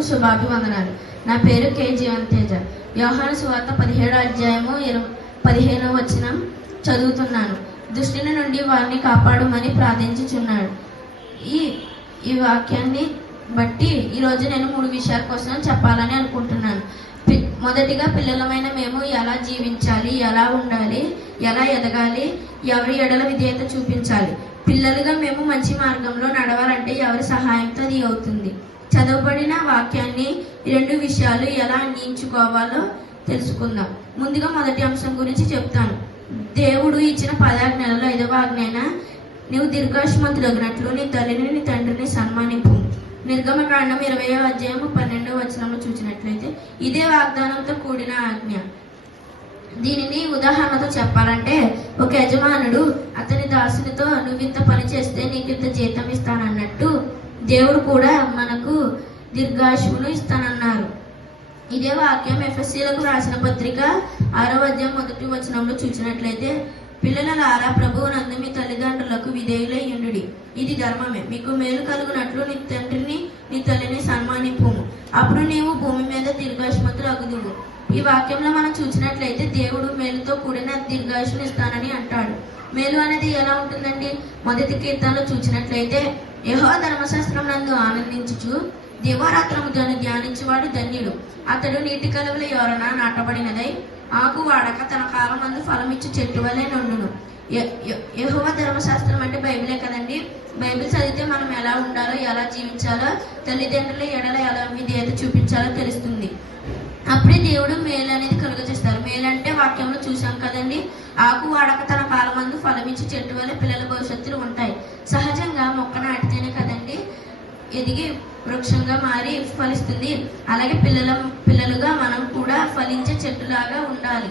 శ్రోతలకు శుభాభివందనాలు. నా పేరు కె జీవన్ తేజ. యోహాను సువార్త 17వ అధ్యాయము 15వ వచనం చదువుతున్నాను. దుష్టుని నుండి వారిని కాపాడమని ప్రార్థించుచున్నాడు. ఈ వాక్యాన్ని బట్టి ఈరోజు నేను 3 విషయాల కోసం చెప్పాలని అనుకుంటున్నాను. మొదటిగా, పిల్లలమైన మేము ఎలా జీవించాలి, ఎలా ఉండాలి, ఎలా ఎదగాలి, ఎవరి ఎడల విధేయత చూపించాలి. పిల్లలుగా మేము మంచి మార్గంలో నడవాలంటే ఎవరి సహాయంతో అది అవుతుంది. చదవబడిన వాక్యాన్ని 2 విషయాలు ఎలా అన్వయించుకోవాలో తెలుసుకుందాం. ముందుగా మొదటి అంశం గురించి చెప్తాను. దేవుడు ఇచ్చిన 10 ఆజ్ఞలలో 5వ ఆజ్ఞ, నీవు దీర్ఘాయుష్మంతుడగినట్లు నీ తల్లిని నీ తండ్రిని సన్మానింపు. నిర్గమకాండం 20వ అధ్యాయము 12వ వచనంలో చూసినట్లయితే ఇదే వాగ్దానంతో కూడిన ఆజ్ఞ. దీనిని ఉదాహరణతో చెప్పాలంటే, ఒక యజమానుడు అతని దాసునితో నువ్వింత పని చేస్తే నీకు ఇంత జీతం ఇస్తానన్నట్టు దేవుడు కూడా మనకు దీర్ఘాయుష్ను ఇస్తానన్నారు. ఇదే వాక్యం ఎఫెసీయులకు రాసిన పత్రిక 6వ అధ్యాయం 1వ వచనంలో చూసినట్లయితే, పిల్లలారా ప్రభువునందు మీ తల్లిదండ్రులకు విధేయులై ఉండుడి, ఇది ధర్మమే. మీకు మేలు కలుగునట్లు నీ తండ్రిని నీ తల్లిని సన్మానింపు, అప్పుడు నీవు భూమి మీద దీర్ఘాయుష్మంతుడు అగుదువు. ఈ వాక్యంలో మనం చూసినట్లయితే దేవుడు మేలుతో కూడిన దీర్ఘాయుష్ను ఇస్తానని అంటాడు. మేలు అనేది ఎలా ఉంటుందండి? మొదటి కీర్తనలో చూసినట్లయితే, యెహోవా ధర్మశాస్త్రం నందు ఆనందించుచు దివారాత్రము దాన్ని ధ్యానించేవాడు ధన్యుడు. అతడు నీటి కలువల యోరన నాటబడినదై ఆకు వాడక తన కాలమందు ఫలమిచ్చు చెట్టు వలె నుండును. యెహోవా ధర్మశాస్త్రం అంటే బైబిలే కదండి. బైబిల్ చదివితే మనం ఎలా ఉండాలో, ఎలా జీవించాలో, తల్లిదండ్రుల ఎడల ఎలా విధేయత చూపించాలో తెలుస్తుంది. అప్పుడే దేవుడు మేలు అనేది కలుగజేస్తారు. మేలు అంటే వాక్యంలో చూసాం కదండి, ఆకు వాడక తన కాలమందు ఫలమిచ్చి చెట్టు వల్ల పిల్లల భవిష్యత్తులు ఉంటాయి. సహజంగా మొక్క నాటితేనే కదండి ఎదిగి వృక్షంగా మారి ఫలిస్తుంది. అలాగే పిల్లలుగా మనం కూడా ఫలించే చెట్టులాగా ఉండాలి.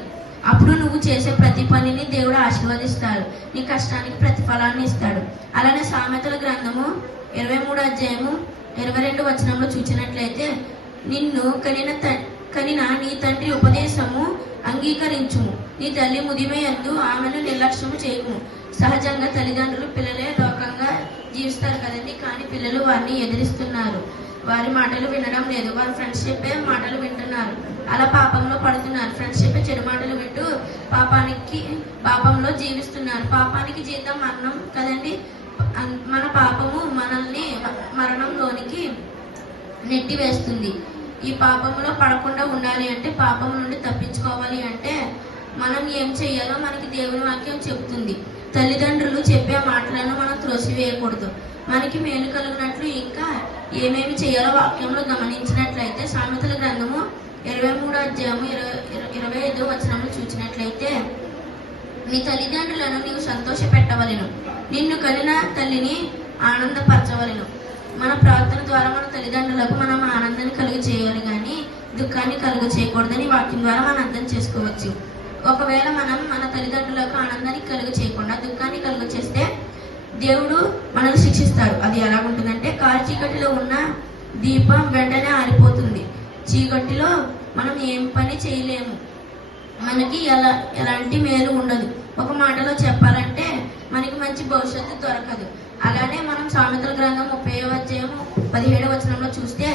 అప్పుడు నువ్వు చేసే ప్రతి పనిని దేవుడు ఆశీర్వదిస్తాడు, నీ కష్టానికి ప్రతిఫలాన్ని ఇస్తాడు. అలానే సామెతల గ్రంథము 23వ అధ్యాయము 22వ వచనంలో చూసినట్లయితే, నిన్ను కనిన నీ తండ్రి ఉపదేశము అంగీకరించుము, నీ తల్లి ముదిమయందు ఆమెను నిర్లక్ష్యము చేయము. సహజంగా తల్లిదండ్రులు పిల్లలే లోకంగా జీవిస్తారు కదండి, కానీ పిల్లలు వారిని ఎదిరిస్తున్నారు. వారి మాటలు వినడం లేదు, వారి ఫ్రెండ్స్ చెప్పే మాటలు వింటున్నారు. అలా పాపంలో పడుతున్నారు. ఫ్రెండ్స్ చెప్పే చెడు మాటలు వింటూ పాపంలో జీవిస్తున్నారు. పాపానికి జీతం మరణం కదండి. మన పాపము మనల్ని మరణంలోనికి నెట్టివేస్తుంది. ఈ పాపములో పడకుండా ఉండాలి అంటే, పాపం నుండి తప్పించుకోవాలి అంటే మనం ఏం చెయ్యాలో మనకి దేవుని వాక్యం చెబుతుంది. తల్లిదండ్రులు చెప్పే మాటలను మనం త్రోసివేయకూడదు. మనకి మేలు కలిగినట్లు ఇంకా ఏమేమి చేయాలో వాక్యంలో గమనించినట్లయితే, సామెతల గ్రంథము 23వ అధ్యాయము 25వ వచనంలో చూసినట్లయితే, నీ తల్లిదండ్రులను నీవు సంతోష పెట్టవలెను, నిన్ను కనిన తల్లిని ఆనందపరచవలెను. మన ప్రార్థన ద్వారా మన తల్లిదండ్రులకు మనం ఆనందాన్ని కలుగు చేయాలి, కానీ దుఃఖాన్ని కలుగు చేయకూడదని వాక్యం ద్వారా మనం అర్థం చేసుకోవచ్చు. ఒకవేళ మనం మన తల్లిదండ్రులకు ఆనందాన్ని కలుగు చేయకుండా దుఃఖాన్ని కలుగు చేస్తే దేవుడు మనల్ని శిక్షిస్తాడు. అది ఎలా ఉంటుందంటే, కారు చీకటిలో ఉన్న దీపం వెంటనే ఆరిపోతుంది. చీకటిలో మనం ఏం పని చేయలేము, మనకి ఎలాంటి మేలు ఉండదు. ఒక మాటలో చెప్పాలంటే మనకి మంచి భవిష్యత్తు దొరకదు. అలానే మనం సామెతల గ్రంథం 30వ అధ్యాయం 17వ వచనంలో చూస్తే,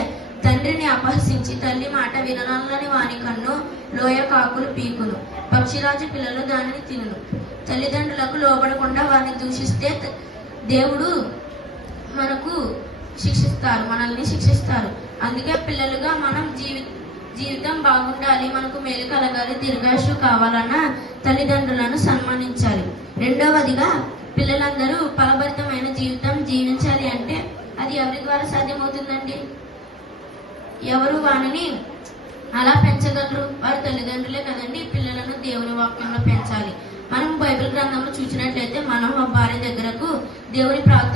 తండ్రిని అపహసించి తల్లి మాట విననల్లని వాని కన్ను లోయ కాకులు పీకును, పక్షిరాజు పిల్లలు దానిని తినును. తల్లిదండ్రులకు లోబడకుండా వారిని దూషిస్తే దేవుడు మనల్ని శిక్షిస్తారు. అందుకే పిల్లలుగా మనం జీవితం బాగుండాలి, మనకు మేలు కలగాలి, దీర్ఘాయుష్షు కావాలన్నా తల్లిదండ్రులను సన్మానించాలి. రెండవదిగా, పిల్లలందరూ ఫలభరితమైన జీవితం జీవించాలి అంటే అది ఎవరి ద్వారా సాధ్యమవుతుందండి? ఎవరు వారిని అలా పెంచగలరు? వారి తల్లిదండ్రులే కదండి. పిల్లలను దేవుని వాక్యంలో పెంచాలి. మనం బైబిల్ గ్రంథంలో చూసినట్లయితే, మనం భార్య దగ్గరకు దేవుని ప్రార్థన